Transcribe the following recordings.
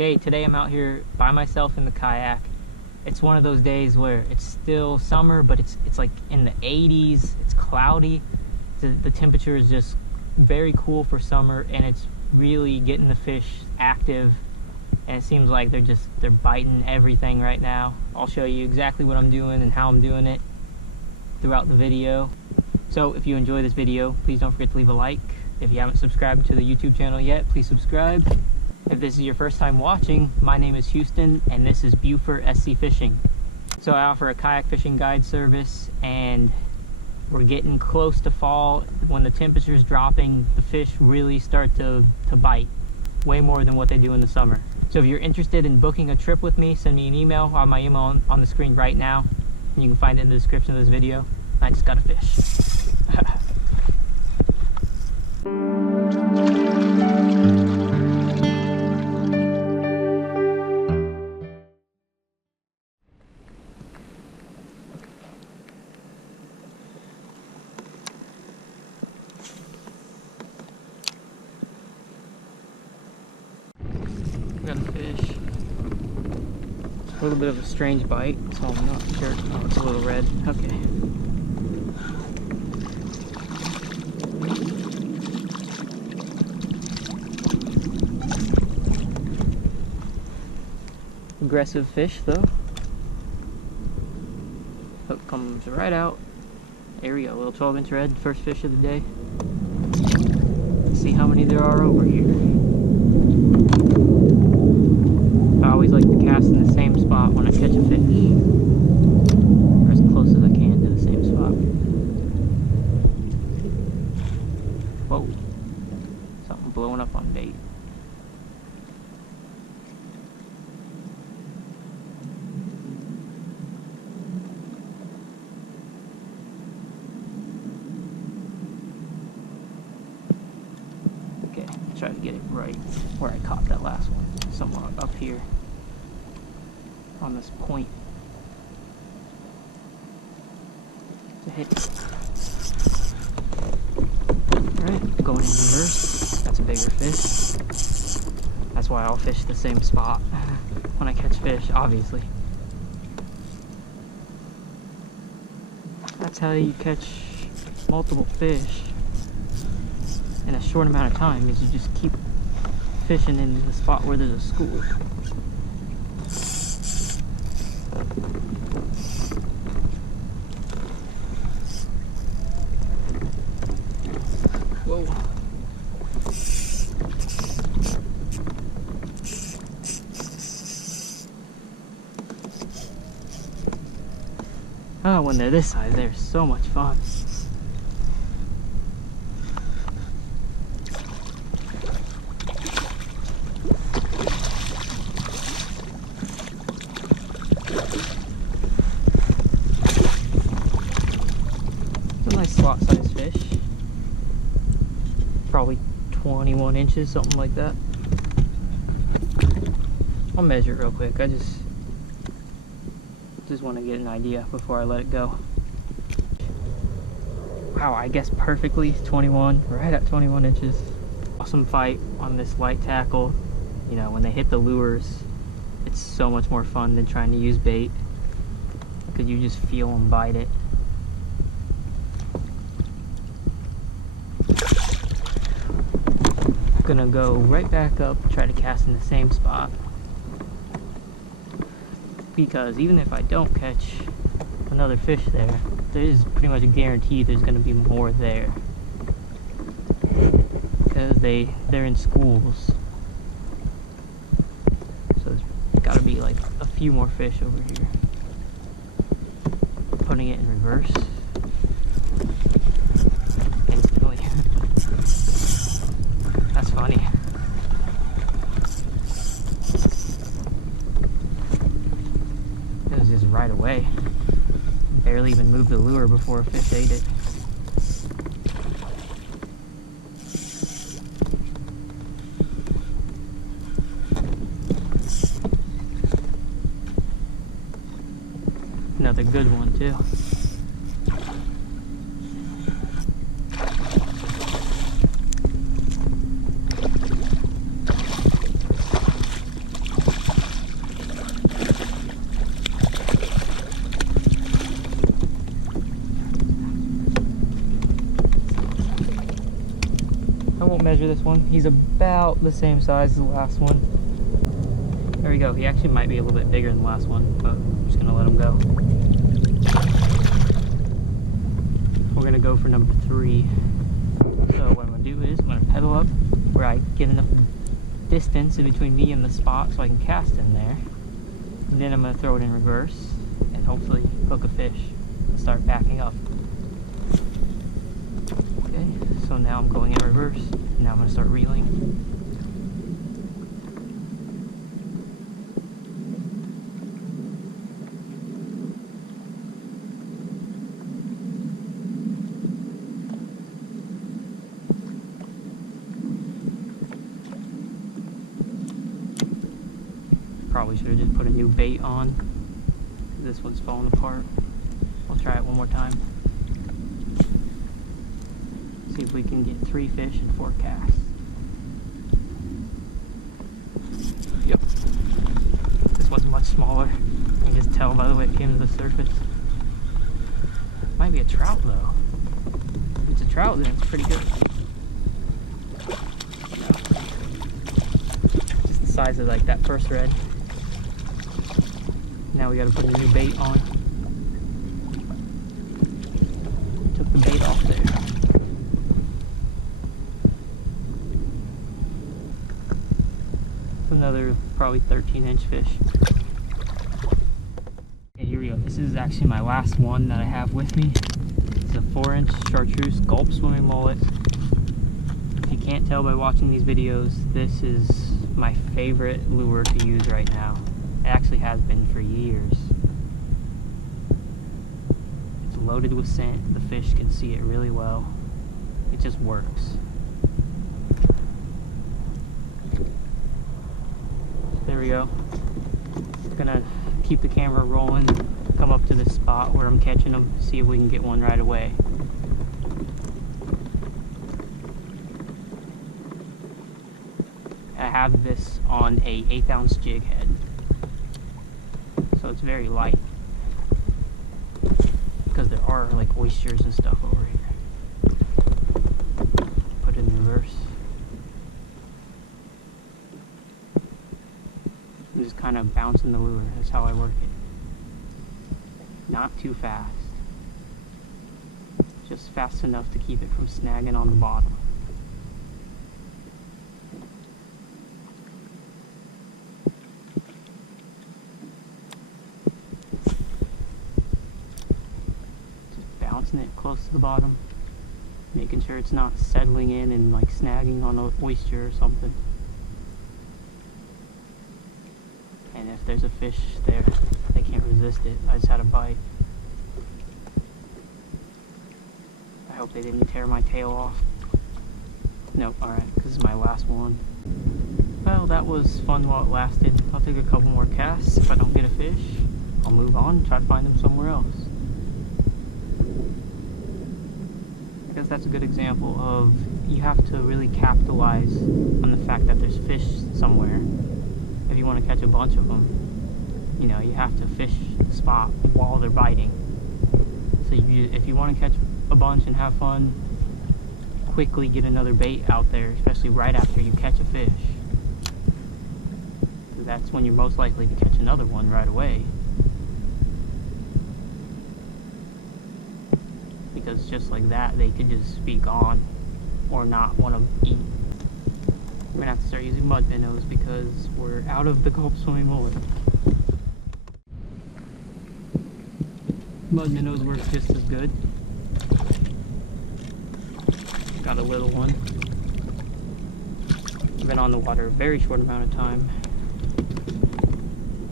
Okay, today I'm out here by myself in the kayak. It's one of those days where it's still summer, but it's like in the 80s. It's cloudy. The temperature is just very cool for summer, and it's really getting the fish active. And it seems like they're biting everything right now. I'll show you exactly what I'm doing and how I'm doing it throughout the video. So if you enjoy this video, please don't forget to leave a like. If you haven't subscribed to the YouTube channel yet, please subscribe. If this is your first time watching, my name is Houston and this is Beaufort SC Fishing. So I offer a kayak fishing guide service, and we're getting close to fall. When the temperature is dropping, the fish really start to bite way more than what they do in the summer. So if you're interested in booking a trip with me, send me an email. I have my email on the screen right now, and you can find it in the description of this video. I just got a fish. Got a fish. A little bit of a strange bite, so I'm not sure. Oh, it's a little red. Okay. Aggressive fish though. Hook comes right out. There we go, a little 12-inch red, first fish of the day. Let's see how many there are over here. I always like to cast in the same spot when I catch a fish, or as close as I can to the same spot. Whoa, something blowing up on bait. Okay, try to get it right where I caught that last one, somewhere up here on this point to hit. Alright, going in reverse. That's a bigger fish. That's why I'll fish the same spot when I catch fish, obviously. That's how you catch multiple fish in a short amount of time, is you just keep fishing in the spot where there's a school. Whoa. Oh, when they're this size, they're so much fun. It's a nice slot size fish. Probably 21 inches, something like that. I'll measure it real quick. I just want to get an idea before I let it go. Wow, I guess perfectly 21, right at 21 inches. Awesome fight on this light tackle. You know, when they hit the lures, it's so much more fun than trying to use bait, because you just feel them bite it. Gonna go right back up, try to cast in the same spot, because even if I don't catch another fish there, there is pretty much a guarantee there's gonna be more there, because they're in schools, so there's gotta be like a few more fish over here. Putting it in reverse instantly. That's funny. It was just right away. Barely even moved the lure before a fish ate it. Another good one too. measure this one. He's about the same size as the last one. There we go. He actually might be a little bit bigger than the last one, but I'm just gonna let him go. We're gonna go for number 3. So what I'm gonna do is I'm gonna pedal up where I get enough distance in between me and the spot so I can cast in there. And then I'm gonna throw it in reverse and hopefully hook a fish and start backing up. Okay, so now I'm going in reverse. And now I'm gonna start reeling. Probably should have just put a new bait on. This one's falling apart. I'll try it one more time. See if we can get 3 fish in 4 casts. Yep. This one's much smaller. You can just tell by the way it came to the surface. Might be a trout though. If it's a trout, then it's pretty good. Just the size of like that first red. Now we gotta put a new bait on. Took the bait off there. It's another probably 13-inch fish. Okay, here we go. This is actually my last one that I have with me. It's a 4-inch chartreuse gulp swimming mullet. If you can't tell by watching these videos, this is my favorite lure to use right now. It actually has been for years. It's loaded with scent. The fish can see it really well. It just works. There we go. I'm gonna keep the camera rolling, come up to this spot where I'm catching them, see if we can get one right away. I have this on a 1/8-ounce jig head. So it's very light because there are like oysters and stuff over here. Put it in reverse. I'm just kind of bouncing the lure. That's how I work it. Not too fast. Just fast enough to keep it from snagging on the bottom. It close to the bottom, making sure it's not settling in and like snagging on an oyster or something. And if there's a fish there, they can't resist it. I just had a bite. I hope they didn't tear my tail off. Nope, alright, this is my last one. Well, that was fun while it lasted. I'll take a couple more casts. If I don't get a fish, I'll move on and try to find them somewhere else. I guess that's a good example of you have to really capitalize on the fact that there's fish somewhere if you want to catch a bunch of them. You know, you have to fish the spot while they're biting. So if you want to catch a bunch and have fun, quickly get another bait out there, especially right after you catch a fish. That's when you're most likely to catch another one right away. Because just like that, they could just be gone or not want to eat. We're gonna have to start using mud minnows because we're out of the gulp swimming mullet. Mud minnows work just as good. Got a little one. I've been on the water a very short amount of time,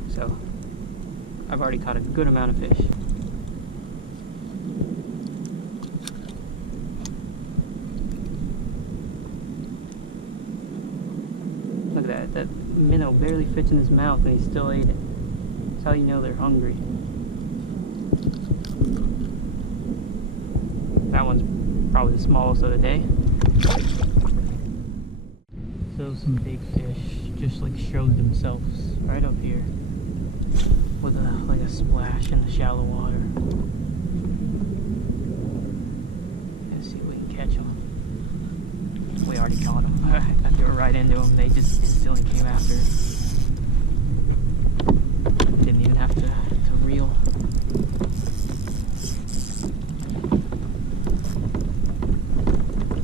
so I've already caught a good amount of fish. Look at that, that minnow barely fits in his mouth and he still ate it. That's how you know they're hungry. That one's probably the smallest of the day. So some big fish just like showed themselves right up here with like a splash in the shallow water. Let's see if we can catch them. We are already caught them. I threw it right into them. They just instantly came after. Didn't even have to reel.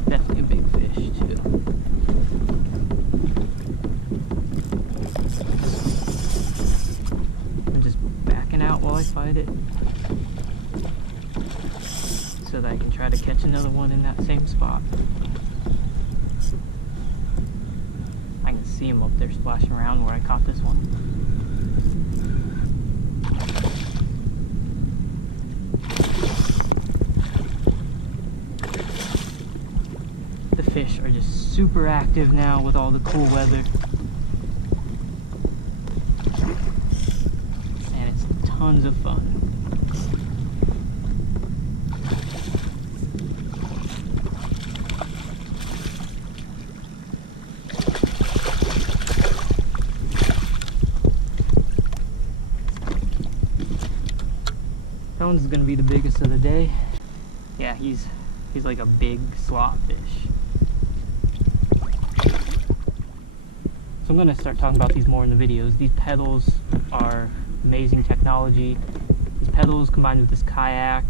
Definitely a big fish too. I'm just backing out while I fight it, so that I can try to catch another one in that same spot. I can see him up there splashing around where I caught this one. The fish are just super active now with all the cool weather. And it's tons of fun. That one's gonna be the biggest of the day. Yeah, he's like a big slot fish. So I'm gonna start talking about these more in the videos. These pedals are amazing technology. These pedals combined with this kayak,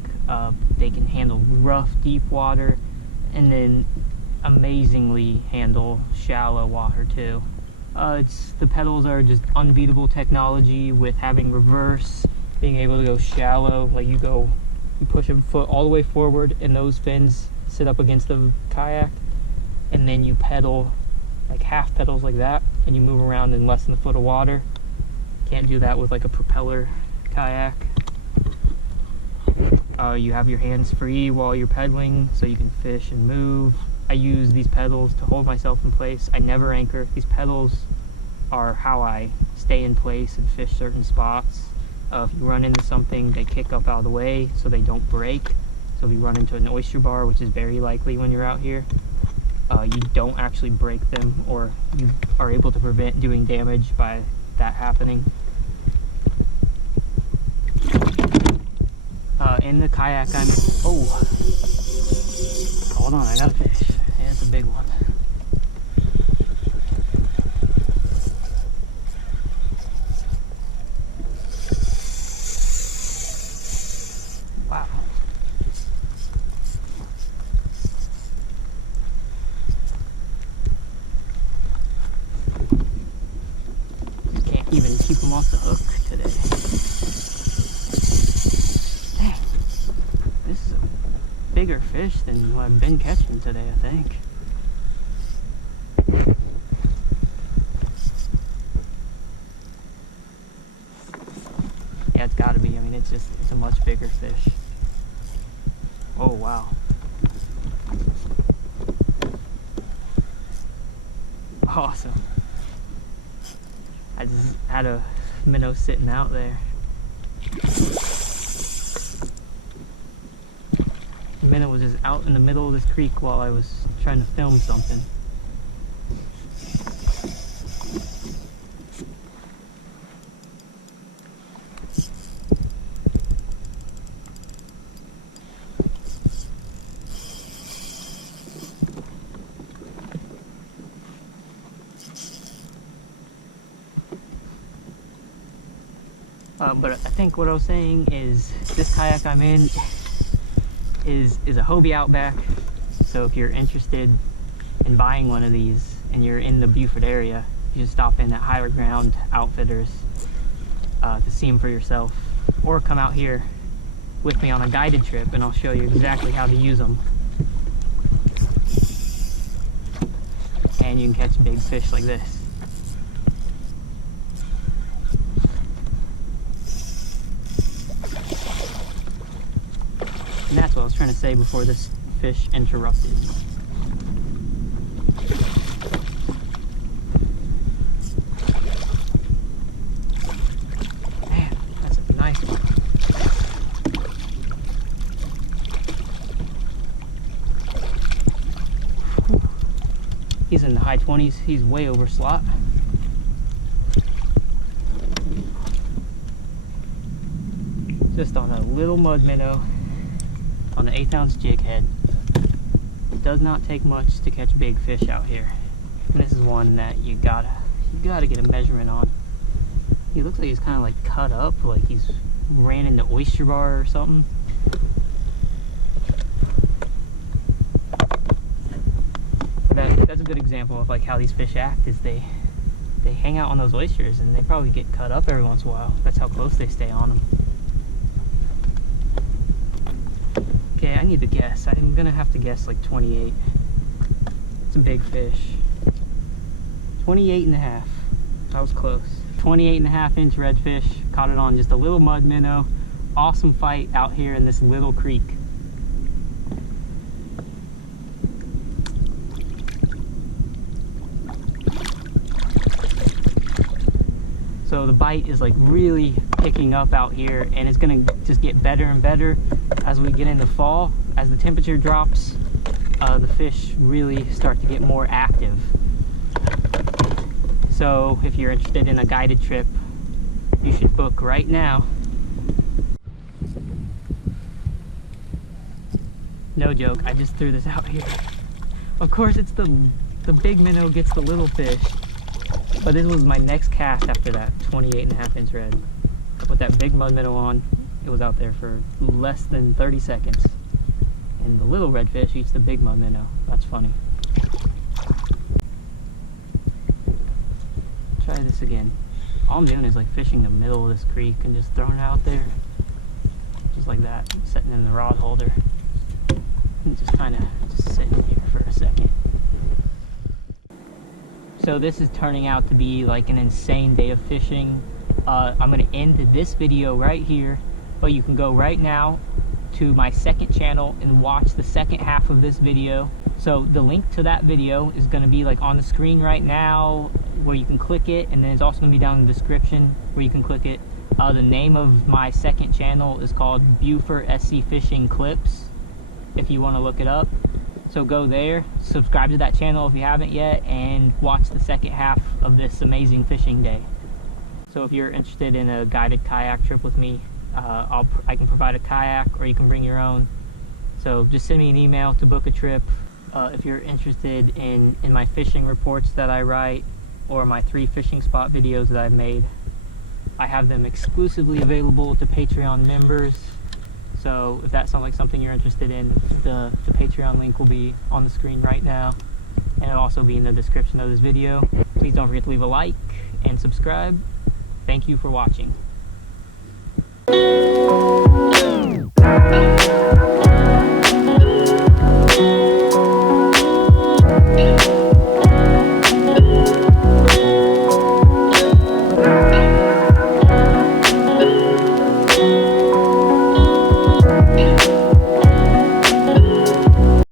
they can handle rough, deep water, and then amazingly handle shallow water too. The pedals are just unbeatable technology with having reverse, being able to go shallow, like you push a foot all the way forward and those fins sit up against the kayak, and then you pedal like half pedals like that and you move around in less than a foot of water. Can't do that with like a propeller kayak. You have your hands free while you're pedaling so you can fish and move. I use these pedals to hold myself in place. I never anchor. These pedals are how I stay in place and fish certain spots. If you run into something, they kick up out of the way so they don't break. So if you run into an oyster bar, which is very likely when you're out here, you don't actually break them, or you are able to prevent doing damage by that happening. In the kayak, oh, hold on, I got a fish. Yeah, it's a big one. Wow. Can't even keep them off the hook today. Dang. This is a bigger fish than what I've been catching today, I think. Yeah, it's gotta be. I mean, it's a much bigger fish. Oh, wow. Awesome. I just had a minnow sitting out there. The minnow was just out in the middle of this creek while I was trying to film something. But I think what I was saying is this kayak I'm in is a Hobie Outback. So if you're interested in buying one of these and you're in the Beaufort area, you just stop in at Higher Ground Outfitters to see them for yourself, or come out here with me on a guided trip and I'll show you exactly how to use them. And you can catch big fish like this. And that's what I was trying to say before this fish interrupted. Man, that's a nice one. He's in the high 20s. He's way over slot. Just on a little mud minnow on the 1/8 ounce jig head. does not take much to catch big fish out here. And this is one that you gotta get a measurement on. He looks like he's kind of like cut up, like he's ran into oyster bar or something. That's a good example of like how these fish act. Is they hang out on those oysters and they probably get cut up every once in a while. That's how close they stay on them. Okay, I need to guess. I'm gonna have to guess like 28. It's a big fish. 28 and a half. That was close. 28 and a half inch redfish. Caught it on just a little mud minnow. Awesome fight out here in this little creek. So the bite is like really picking up out here, and it's gonna just get better and better as we get into fall. As the temperature drops, the fish really start to get more active. So if you're interested in a guided trip, you should book right now. No joke, I just threw this out here. Of course it's the big minnow gets the little fish. But this was my next cast after that 28 and a half inch red. I put that big mud minnow on. It was out there for less than 30 seconds. And the little redfish eats the big mud minnow. That's funny. Try this again. All I'm doing is like fishing the middle of this creek and just throwing it out there. Just like that. Setting in the rod holder. And just kind of just sitting here for a second. So this is turning out to be like an insane day of fishing. I'm going to end this video right here, but you can go right now to my second channel and watch the second half of this video. So the link to that video is going to be like on the screen right now where you can click it, and then it's also going to be down in the description where you can click it. The name of my second channel is called Beaufort SC Fishing Clips, if you want to look it up. So go there, subscribe to that channel if you haven't yet, and watch the second half of this amazing fishing day. So if you're interested in a guided kayak trip with me, I can provide a kayak, or you can bring your own. So just send me an email to book a trip. If you're interested in my fishing reports that I write, or my 3 fishing spot videos that I've made, I have them exclusively available to Patreon members. So if that sounds like something you're interested in, the Patreon link will be on the screen right now, and it'll also be in the description of this video. Please don't forget to leave a like and subscribe. Thank you for watching.